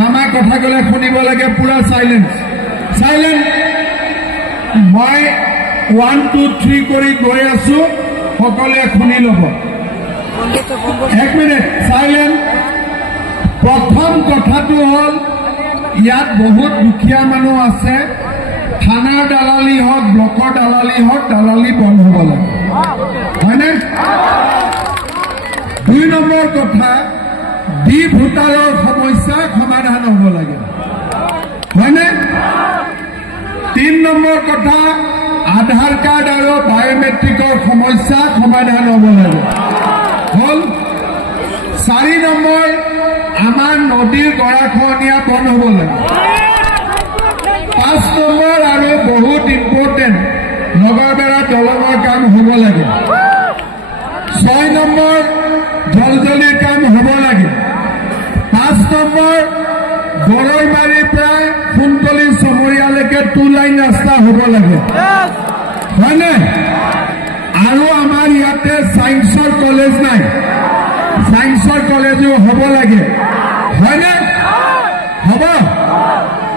মামা কথা কলে শুনিব লাগে পুৰা সাইলেন্স সাইলেন্ট মই 1 2 3 কৰি গৈ আছো সকলে শুনি লব 1 মিনিট সাইলেন্ট প্ৰথম কথাটো হল ইয়াত বহুত দুখীয়া মানুহ আছে থানাৰ দালালি হওক ব্লকৰ দালালি হওক দালালি বন্ধ হ'ব লাগে হয়নে 2 নম্বৰ কথা ডি ভোটাৰৰ সমস্যা সমাধান হ'ব লাগে হয়নে 3 নম্বৰ কথা আধাৰ কাৰ্ড আৰু বায়োমেট্ৰিকৰ সমস্যা সমাধান হ'ব লাগে হল 4 নম্বৰ আমাৰ নদীৰ গৰাখহনীয়া বন্ধ হ'ব লাগে 5 নম্বৰ আৰু বহুত ইম্পৰ্টেণ্ট নগৰবেৰা দলঙৰ কাম হ'ব লাগে 6 নম্বৰ জলজলিৰ কাম হ'ব লাগে 5 নম্বৰ গৰৈমাৰীৰ পৰা সোণকলি চমৰীয়ালৈকে 2 লাইন ৰাস্তা হ'ব লাগে হয়নে আৰু আমাৰ ইয়াতে সায়েন্সৰ কলেজ নাই সায়েন্সৰ কলেজো হ'ব লাগে হয়নে হ'ব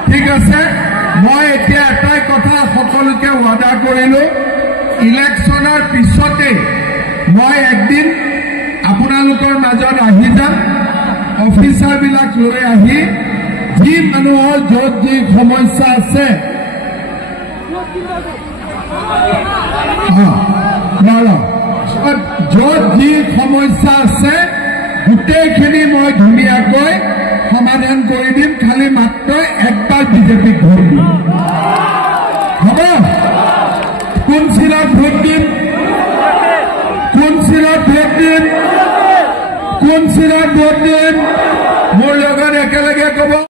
ঠিক আছে মই এতিয়া এটাই কথা সকলোকে ওয়াদা কৰিলো ইলেকশনৰ পিছতে মই একদিন আপোনালোকৰ মাজত আহি যাম অফিচাৰ বিলাক লৈ আহি যি মানুহৰ য'ত যি সমস্যা আছে য'ত যি সমস্যা আছে গোটেইখিনি মই ধুনীয়াকৈ সমাধান কৰি দিম খালি মাত্ৰ একবাৰ বিজেপিক ভোট দিম হ'ব কোন চিনত ভোট দিম কোন চিনত ভোট দিম কোন চিনত ভোট দিম মোৰ লগত একেলগে ক'ব